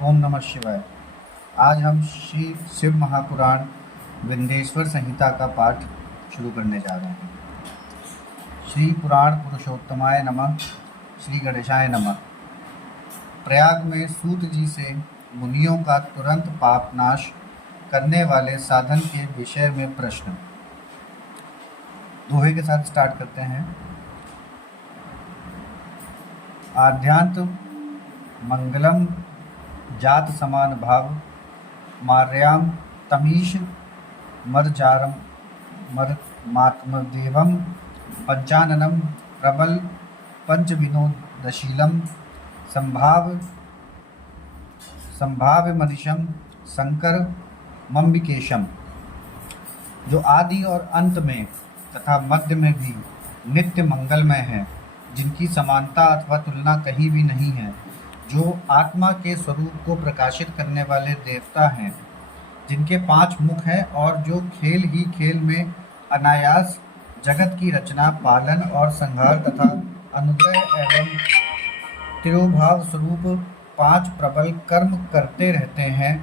ओम नमः शिवाय। आज हम श्री शिव महापुराण विंध्येश्वर संहिता का पाठ शुरू करने जा रहे हैं। श्री पुराण पुरुषोत्तमाय नमः। श्री गणेशाय नमः। प्रयाग में सूत जी से मुनियों का तुरंत पाप नाश करने वाले साधन के विषय में प्रश्न। दोहे के साथ स्टार्ट करते हैं। आद्यांत मंगलम जात समान भाव मार्याम तमीश मरजारम मर मात्मदेवम पंचाननम प्रबल पंचविनोदशीलम संभाव्य मनिशम शंकर मम्बिकेशम। जो आदि और अंत में तथा मध्य में भी नित्य मंगलमय है, जिनकी समानता अथवा तुलना कहीं भी नहीं है, जो आत्मा के स्वरूप को प्रकाशित करने वाले देवता हैं, जिनके 5 मुख हैं और जो खेल ही खेल में अनायास जगत की रचना, पालन और संहार तथा अनुग्रह एवं तिरोभाव स्वरूप 5 प्रबल कर्म करते रहते हैं,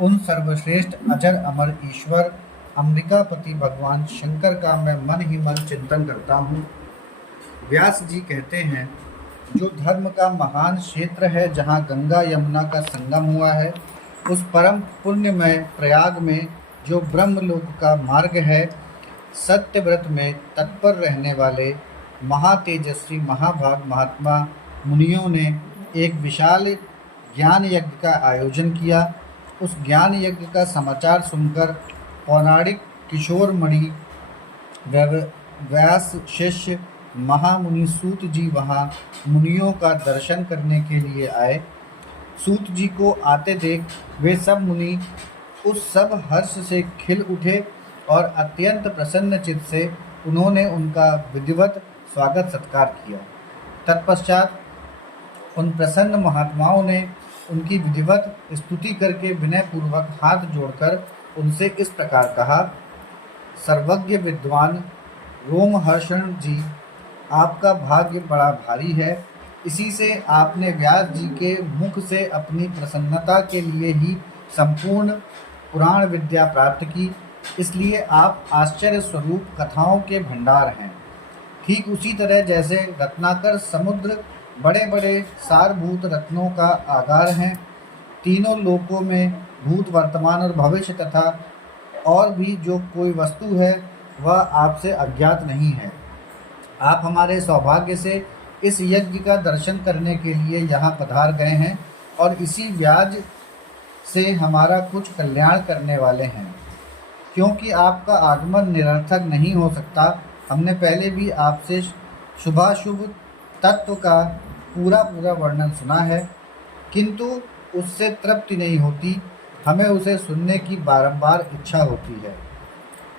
उन सर्वश्रेष्ठ अजर अमर ईश्वर अम्बिकापति भगवान शंकर का मैं मन ही मन चिंतन करता हूँ। व्यास जी कहते हैं, जो धर्म का महान क्षेत्र है, जहाँ गंगा यमुना का संगम हुआ है, उस परम पुण्यमय प्रयाग में जो ब्रह्मलोक का मार्ग है, सत्यव्रत में तत्पर रहने वाले महातेजस्वी महाभाग महात्मा मुनियों ने एक विशाल ज्ञान यज्ञ का आयोजन किया। उस ज्ञान यज्ञ का समाचार सुनकर पौराणिक किशोरमणि व्यास शिष्य महामुनि सूत जी वहाँ मुनियों का दर्शन करने के लिए आए। सूत जी को आते देख वे सब मुनि उस सब हर्ष से खिल उठे और अत्यंत प्रसन्न चित्त से उन्होंने उनका विधिवत स्वागत सत्कार किया। तत्पश्चात उन प्रसन्न महात्माओं ने उनकी विधिवत स्तुति करके विनयपूर्वक हाथ जोड़कर उनसे इस प्रकार कहा। सर्वज्ञ विद्वान रोमहर्षण जी, आपका भाग्य बड़ा भारी है। इसी से आपने व्यास जी के मुख से अपनी प्रसन्नता के लिए ही संपूर्ण पुराण विद्या प्राप्त की, इसलिए आप आश्चर्य स्वरूप कथाओं के भंडार हैं। ठीक उसी तरह जैसे रत्नाकर समुद्र बड़े बड़े सारभूत रत्नों का आगार हैं, तीनों लोकों में भूत वर्तमान और भविष्य तथा और भी जो कोई वस्तु है वह आपसे अज्ञात नहीं है। आप हमारे सौभाग्य से इस यज्ञ का दर्शन करने के लिए यहाँ पधार गए हैं और इसी व्याज से हमारा कुछ कल्याण करने वाले हैं। क्योंकि आपका आगमन निरर्थक नहीं हो सकता, हमने पहले भी आपसे शुभाशुभ तत्व का पूरा वर्णन सुना है, किंतु उससे तृप्ति नहीं होती, हमें उसे सुनने की बारंबार इच्छा होती है।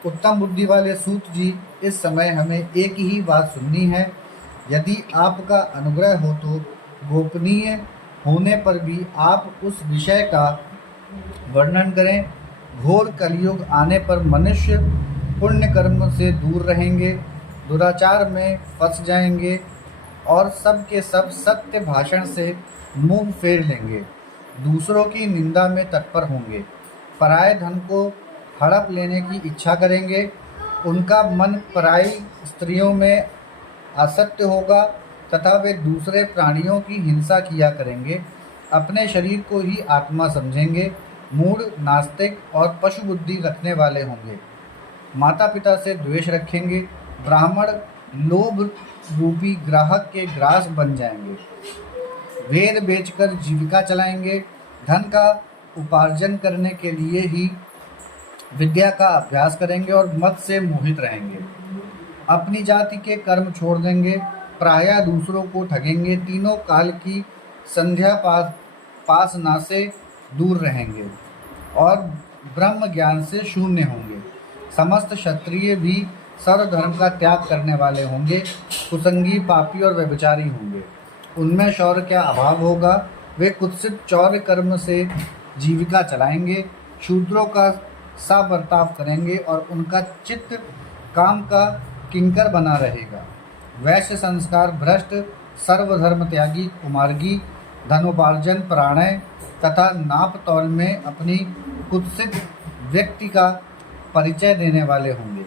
उत्तम बुद्धि वाले सूत जी, इस समय हमें एक ही बात सुननी है। यदि आपका अनुग्रह हो तो गोपनीय होने पर भी आप उस विषय का वर्णन करें। घोर कलयुग आने पर मनुष्य पुण्य कर्म से दूर रहेंगे, दुराचार में फंस जाएंगे और सब के सब सत्य भाषण से मुंह फेर लेंगे, दूसरों की निंदा में तत्पर होंगे, पराये धन को हड़प लेने की इच्छा करेंगे, उनका मन पराई स्त्रियों में आसक्त होगा तथा वे दूसरे प्राणियों की हिंसा किया करेंगे, अपने शरीर को ही आत्मा समझेंगे, मूढ़, नास्तिक और पशु बुद्धि रखने वाले होंगे, माता पिता से द्वेष रखेंगे, ब्राह्मण लोभ रूपी ग्राहक के ग्रास बन जाएंगे, वेद बेचकर जीविका चलाएंगे, धन का उपार्जन करने के लिए ही विद्या का अभ्यास करेंगे और मत से मोहित रहेंगे, अपनी जाति के कर्म छोड़ देंगे, प्रायः दूसरों को ठगेंगे, तीनों काल की संध्या पासना से दूर रहेंगे और ब्रह्म ज्ञान से शून्य होंगे। समस्त क्षत्रिय भी सर्वधर्म का त्याग करने वाले होंगे, कुसंगी, पापी और व्यभिचारी होंगे, उनमें शौर्य का अभाव होगा, वे कुत्सित चौर्य कर्म से जीविका चलाएंगे, शूद्रों का सा बर्ताव करेंगे और उनका चित्त काम का किंकर बना रहेगा। वैश्य संस्कार भ्रष्ट, सर्वधर्म त्यागी, कुमार्गी, धनोपार्जन प्राणय तथा नाप तौल में अपनी कुत्सित व्यक्ति का परिचय देने वाले होंगे।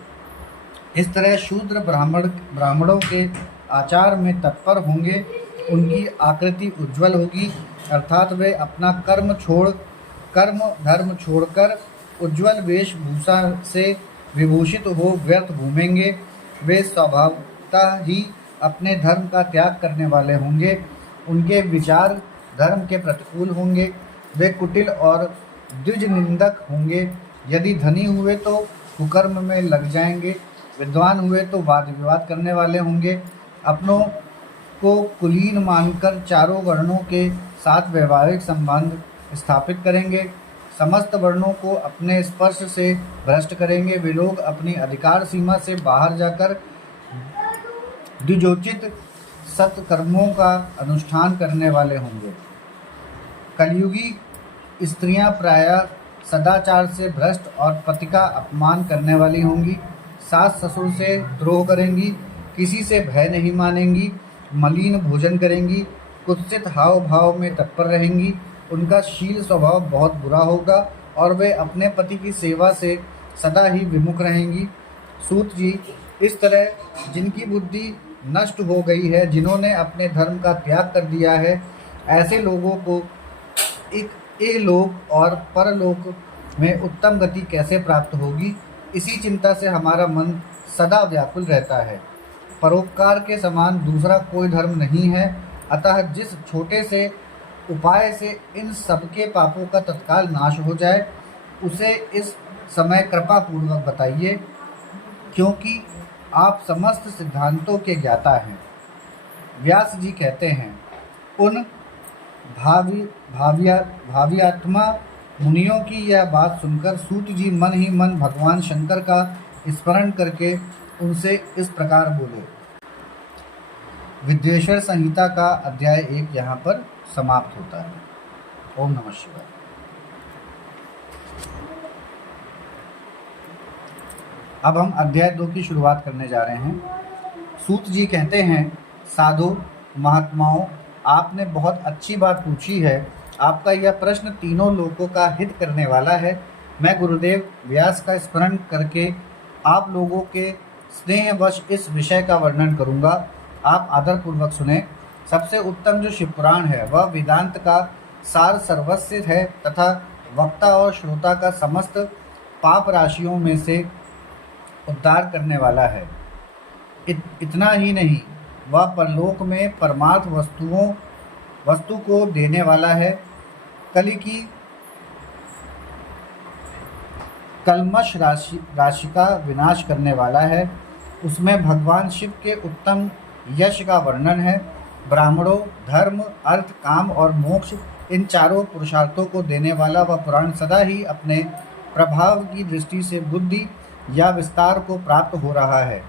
इस तरह शूद्र ब्राह्मणों के आचार में तत्पर होंगे। उनकी आकृति उज्ज्वल होगी, अर्थात वे अपना कर्म धर्म छोड़कर उज्ज्वल वेशभूषा से विभूषित हो व्यर्थ घूमेंगे। वे स्वभावतः ही अपने धर्म का त्याग करने वाले होंगे। उनके विचार धर्म के प्रतिकूल होंगे। वे कुटिल और द्विज निंदक होंगे। यदि धनी हुए तो कुकर्म में लग जाएंगे, विद्वान हुए तो वाद विवाद करने वाले होंगे। अपनों को कुलीन मानकर चारों वर्णों के साथ वैवाहिक संबंध स्थापित करेंगे। समस्त वर्णों को अपने स्पर्श से भ्रष्ट करेंगे। वे लोग अपनी अधिकार सीमा से बाहर जाकर द्विजोचित सत्कर्मों का अनुष्ठान करने वाले होंगे। कलयुगी स्त्रियां प्रायः सदाचार से भ्रष्ट और पति का अपमान करने वाली होंगी। सास ससुर से द्रोह करेंगी, किसी से भय नहीं मानेंगी, मलिन भोजन करेंगी, कुत्सित हाव भाव में तत्पर रहेंगी। उनका शील स्वभाव बहुत बुरा होगा और वे अपने पति की सेवा से सदा ही विमुख रहेंगी। सूत जी, इस तरह जिनकी बुद्धि नष्ट हो गई है, जिन्होंने अपने धर्म का त्याग कर दिया है, ऐसे लोगों को इहलोक और परलोक में उत्तम गति कैसे प्राप्त होगी, इसी चिंता से हमारा मन सदा व्याकुल रहता है। परोपकार के समान दूसरा कोई धर्म नहीं है। अतः जिस छोटे से उपाय से इन सबके पापों का तत्काल नाश हो जाए, उसे इस समय कृपा पूर्वक बताइए, क्योंकि आप समस्त सिद्धांतों के ज्ञाता हैं। व्यास जी कहते हैं, उन भाव्यात्मा मुनियों की यह बात सुनकर सूत जी मन ही मन भगवान शंकर का स्मरण करके उनसे इस प्रकार बोले। विद्वेश्वर संहिता का अध्याय 1 यहाँ पर समाप्त होता है। ओम नमः शिवाय। अब हम अध्याय 2 की शुरुआत करने जा रहे हैं। सूत जी कहते हैं, साधु महात्माओं, आपने बहुत अच्छी बात पूछी है। आपका यह प्रश्न तीनों लोगों का हित करने वाला है। मैं गुरुदेव व्यास का स्मरण करके आप लोगों के स्नेहवश इस विषय का वर्णन करूंगा। आप आदरपूर्वक सुने। सबसे उत्तम जो शिवपुराण है वह वेदांत का सार सर्वस्व है तथा वक्ता और श्रोता का समस्त पाप राशियों में से उद्धार करने वाला है। इतना ही नहीं, वह परलोक में परमार्थ वस्तु को देने वाला है। कलि की कलमश राशि का विनाश करने वाला है। उसमें भगवान शिव के उत्तम यश का वर्णन है। ब्राह्मणों, धर्म, अर्थ, काम और मोक्ष, इन चारों पुरुषार्थों को देने वाला वह पुराण सदा ही अपने प्रभाव की दृष्टि से बुद्धि या विस्तार को प्राप्त हो रहा है।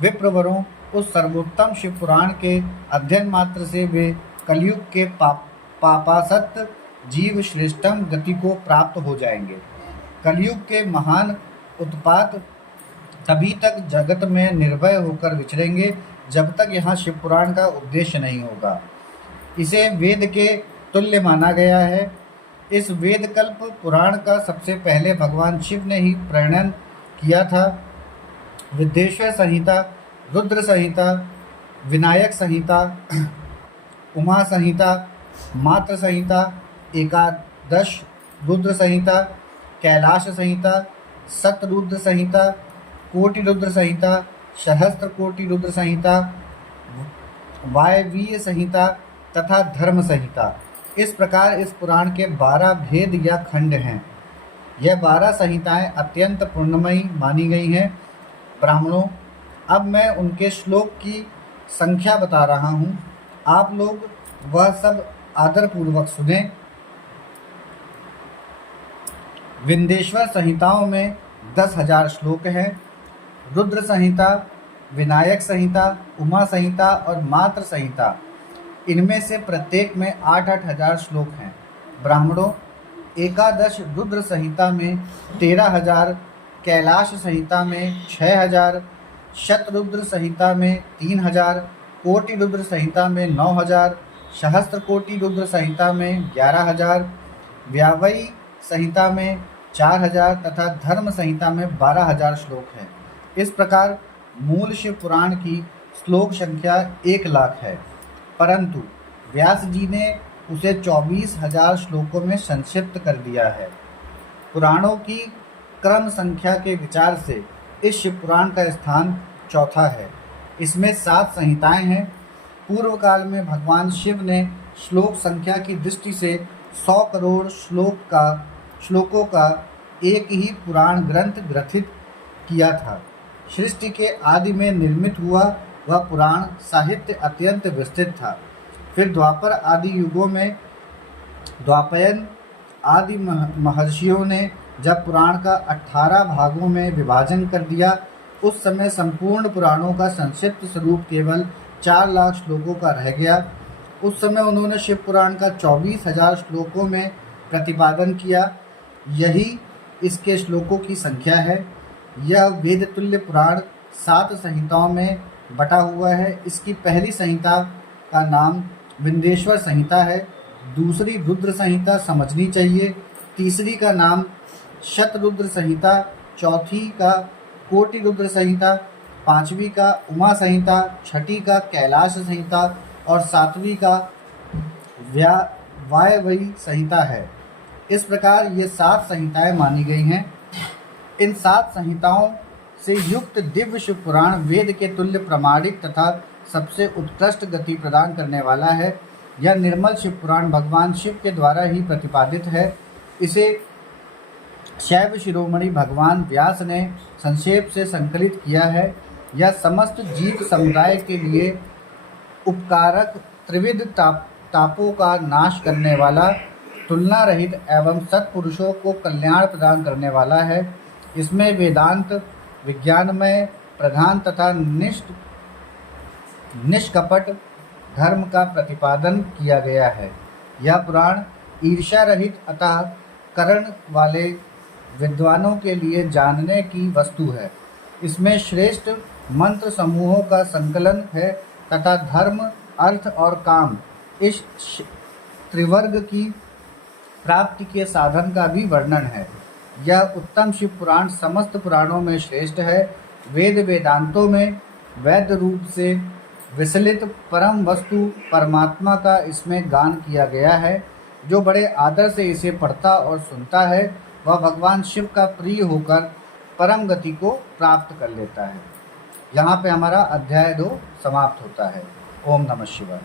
विप्रवरों, उस सर्वोत्तम शिव पुराण के अध्ययन मात्र से वे कलयुग के पापासक्त जीव श्रेष्ठम गति को प्राप्त हो जाएंगे। कलयुग के महान उत्पात तभी तक जगत में निर्भय होकर विचरेंगे जब तक यहाँ शिव पुराण का उद्देश्य नहीं होगा। इसे वेद के तुल्य माना गया है। इस वेदकल्प पुराण का सबसे पहले भगवान शिव ने ही प्रणयन किया था। विद्वेश्वर संहिता, रुद्र संहिता, विनायक संहिता, उमा संहिता, मात्र संहिता, एकादश रुद्र संहिता, कैलाश संहिता, सतरुद्र संहिता, कोटि रुद्र संहिता, सहस्त्र कोटि रुद्र संहिता, वायवीय संहिता तथा धर्म संहिता, इस प्रकार इस पुराण के 12 भेद या खंड हैं। यह 12 संहिताएं अत्यंत पुण्यमयी मानी गई हैं। ब्राह्मणों, अब मैं उनके श्लोक की संख्या बता रहा हूँ। आप लोग वह सब आदरपूर्वक सुने। विंध्येश्वर संहिताओं में 10,000 श्लोक हैं। रुद्र संहिता, विनायक संहिता, उमा संहिता और मात्र संहिता, इनमें से प्रत्येक में 8-8 हजार श्लोक हैं। ब्राह्मणों, एकादश रुद्र संहिता में 13,000, कैलाश संहिता में 6,000, शतरुद्र संहिता में 3,000, कोटि रुद्र संहिता में 9,000, सहस्त्रकोटि रुद्र संहिता में 11,000, व्यावयी संहिता में 4,000 तथा धर्म संहिता में 12,000 श्लोक हैं। इस प्रकार मूल शिव पुराण की श्लोक संख्या 1,00,000 है, परंतु व्यास जी ने उसे 24,000 श्लोकों में संक्षिप्त कर दिया है। पुराणों की क्रम संख्या के विचार से इस शिव पुराण का स्थान चौथा है। इसमें 7 संहिताएं हैं। पूर्व काल में भगवान शिव ने श्लोक संख्या की दृष्टि से 100 करोड़ श्लोकों का एक ही पुराण ग्रंथ ग्रथित किया था। सृष्टि के आदि में निर्मित हुआ वह पुराण साहित्य अत्यंत विस्तृत था। फिर द्वापर आदि युगों में द्वापयन आदि महर्षियों ने जब पुराण का 18 भागों में विभाजन कर दिया, उस समय संपूर्ण पुराणों का संक्षिप्त स्वरूप केवल 4,00,000 श्लोकों का रह गया। उस समय उन्होंने शिव पुराण का 24,000 श्लोकों में प्रतिपादन किया। यही इसके श्लोकों की संख्या है। यह वेद तुल्य पुराण 7 संहिताओं में बटा हुआ है। इसकी पहली संहिता का नाम विंध्येश्वर संहिता है, दूसरी रुद्र संहिता समझनी चाहिए, तीसरी का नाम शतरुद्र संहिता, चौथी का कोटि रुद्र संहिता, पांचवी का उमा संहिता, छठी का कैलाश संहिता और सातवीं का वायवयी संहिता है। इस प्रकार ये 7 संहिताएं मानी गई हैं। इन 7 संहिताओं से युक्त दिव्य शिव पुराण वेद के तुल्य प्रामाणिक तथा सबसे उत्कृष्ट गति प्रदान करने वाला है। यह निर्मल शिव पुराण भगवान शिव के द्वारा ही प्रतिपादित है। इसे शैव शिरोमणि भगवान व्यास ने संक्षेप से संकलित किया है। यह समस्त जीव समुदाय के लिए उपकारक, त्रिविध तापों का नाश करने वाला, तुलना रहित एवं सत्पुरुषों को कल्याण प्रदान करने वाला है। इसमें वेदांत, विज्ञानमय, प्रधान तथा निष्कपट धर्म का प्रतिपादन किया गया है। यह पुराण ईर्ष्या रहित अतः करण वाले विद्वानों के लिए जानने की वस्तु है। इसमें श्रेष्ठ मंत्र समूहों का संकलन है तथा धर्म, अर्थ और काम इस त्रिवर्ग की प्राप्ति के साधन का भी वर्णन है। यह उत्तम शिव पुराण समस्त पुराणों में श्रेष्ठ है। वेद वेदांतों में वैध रूप से विचलित परम वस्तु परमात्मा का इसमें गान किया गया है। जो बड़े आदर से इसे पढ़ता और सुनता है वह भगवान शिव का प्रिय होकर परम गति को प्राप्त कर लेता है। यहाँ पे हमारा अध्याय 2 समाप्त होता है। ओम नमः शिवाय।